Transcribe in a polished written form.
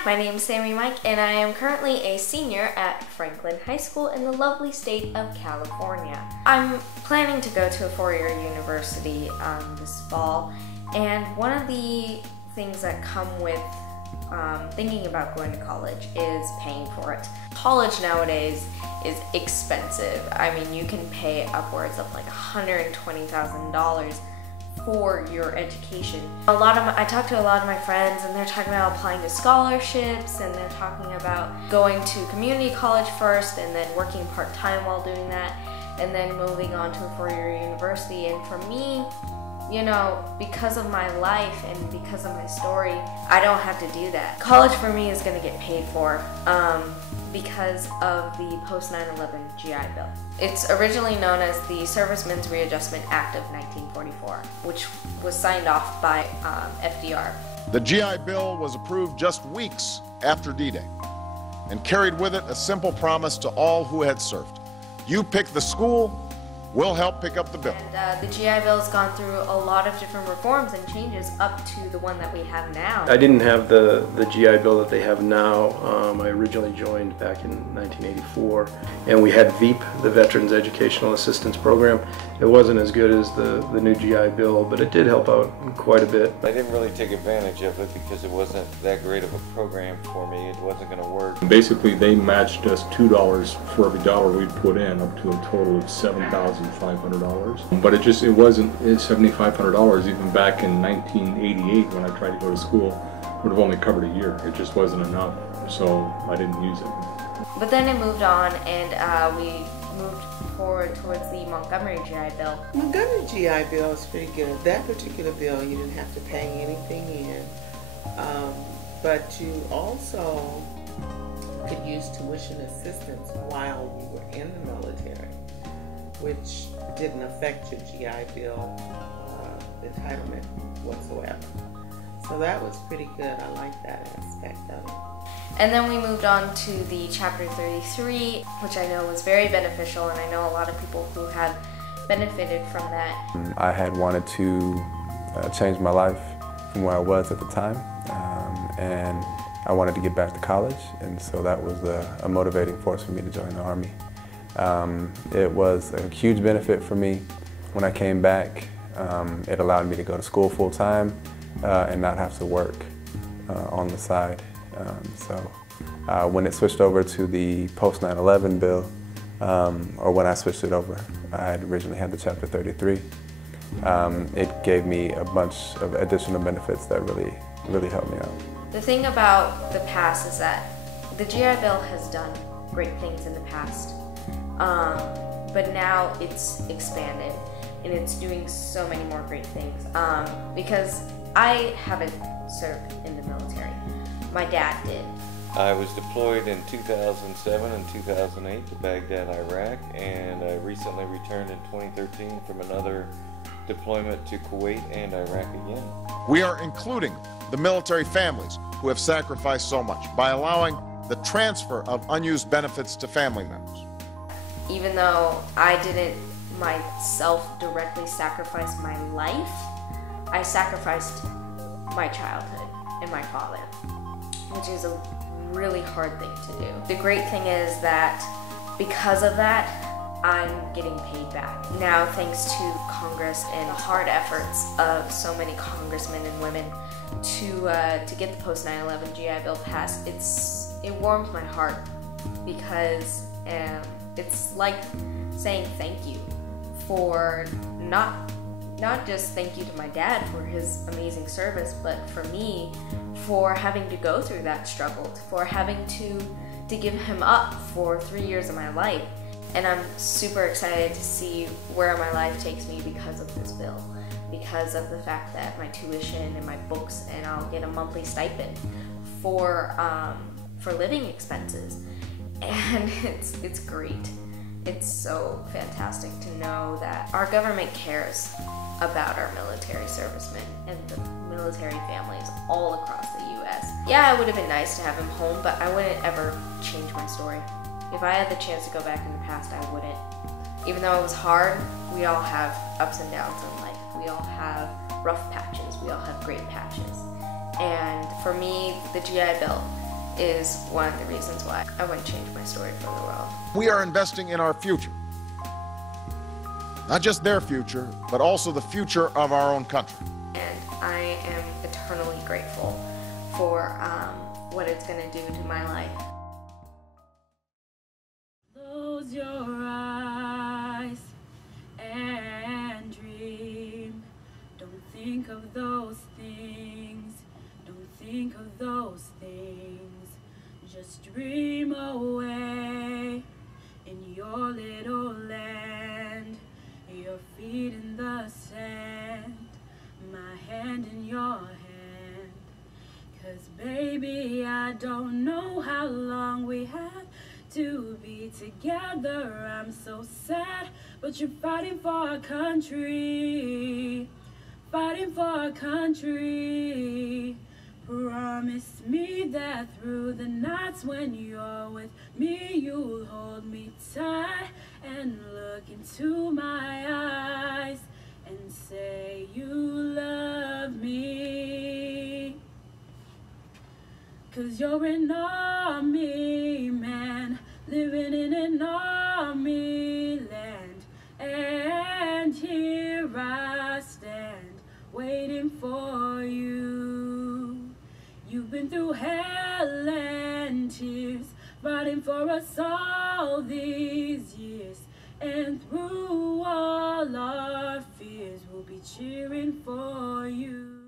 Hi, my name is Sammy Mike, and I am currently a senior at Franklin High School in the lovely state of California. I'm planning to go to a four-year university this fall, and one of the things that come with thinking about going to college is paying for it. College nowadays is expensive. I mean, you can pay upwards of like $120,000 for your education. I talk to a lot of my friends, and they're talking about applying to scholarships, and they're talking about going to community college first and then working part-time while doing that, and then moving on to a four-year university. And for me, you know, because of my life and because of my story, I don't have to do that. College for me is going to get paid for because of the post 9/11 GI Bill. It's originally known as the Servicemen's Readjustment Act of 1944, which was signed off by FDR. The GI Bill was approved just weeks after D-Day and carried with it a simple promise to all who had served. You pick the school, we'll help pick up the bill. And the GI Bill has gone through a lot of different reforms and changes up to the one that we have now. I didn't have the GI Bill that they have now. I originally joined back in 1984, and we had VEAP, the Veterans Educational Assistance Program. It wasn't as good as the new GI Bill, but it did help out quite a bit. I didn't really take advantage of it because it wasn't that great of a program for me. It wasn't going to work. Basically, they matched us $2 for every dollar we put in, up to a total of $7,500. But it wasn't $7,500 even back in 1988 when I tried to go to school. Would have only covered a year. It just wasn't enough, so I didn't use it. But then it moved on, and we moved forward towards the Montgomery GI Bill. Montgomery GI Bill is pretty good. That particular bill, you didn't have to pay anything in, but you also could use tuition assistance while you were in the military, which didn't affect your GI Bill entitlement whatsoever. So that was pretty good. I like that aspect of it. And then we moved on to the Chapter 33, which I know was very beneficial, and I know a lot of people who have benefited from that. I had wanted to change my life from where I was at the time, and I wanted to get back to college, and so that was a motivating force for me to join the Army. It was a huge benefit for me when I came back. It allowed me to go to school full-time and not have to work on the side. When it switched over to the post 9/11 bill, or when I switched it over, I had originally had the Chapter 33. It gave me a bunch of additional benefits that really helped me out. The thing about the past is that the GI Bill has done great things in the past, but now it's expanded and it's doing so many more great things. Because I haven't served in the military. My dad did. I was deployed in 2007 and 2008 to Baghdad, Iraq, and I recently returned in 2013 from another deployment to Kuwait and Iraq again. We are including the military families who have sacrificed so much by allowing the transfer of unused benefits to family members. Even though I didn't myself directly sacrifice my life, I sacrificed my childhood and my father, which is a really hard thing to do. The great thing is that because of that, I'm getting paid back. Now, thanks to Congress and the hard efforts of so many congressmen and women to get the post 9/11 GI Bill passed, it warms my heart, because it's like saying thank you for not just thank you to my dad for his amazing service, but for me for having to go through that struggle, for having to give him up for 3 years of my life. And I'm super excited to see where my life takes me because of this bill, because of the fact that my tuition and my books, and I'll get a monthly stipend for living expenses. And it's great. It's so fantastic to know that our government cares about our military servicemen and the military families all across the U.S. Yeah, it would have been nice to have him home, but I wouldn't ever change my story. If I had the chance to go back in the past, I wouldn't. Even though it was hard, we all have ups and downs in life. We all have rough patches. We all have great patches. And for me, the GI Bill is one of the reasons why I wouldn't change my story for the world. We are investing in our future. Not just their future, but also the future of our own country. And I am eternally grateful for what it's going to do to my life. Close your eyes and dream. Don't think of those things. Don't think of those things. Just dream away in your little land. Your feet in the sand, my hand in your hand. 'Cause baby, I don't know how long we have to be together. I'm so sad, but you're fighting for our country, fighting for our country. Promise me that through the nights when you're with me, you'll hold me tight and look into my eyes and say you love me. 'Cause you're an army man, living in an army land. And here I stand, waiting for you. You've been through hell and tears, fighting for us all these years. And through all our fears, we'll be cheering for you.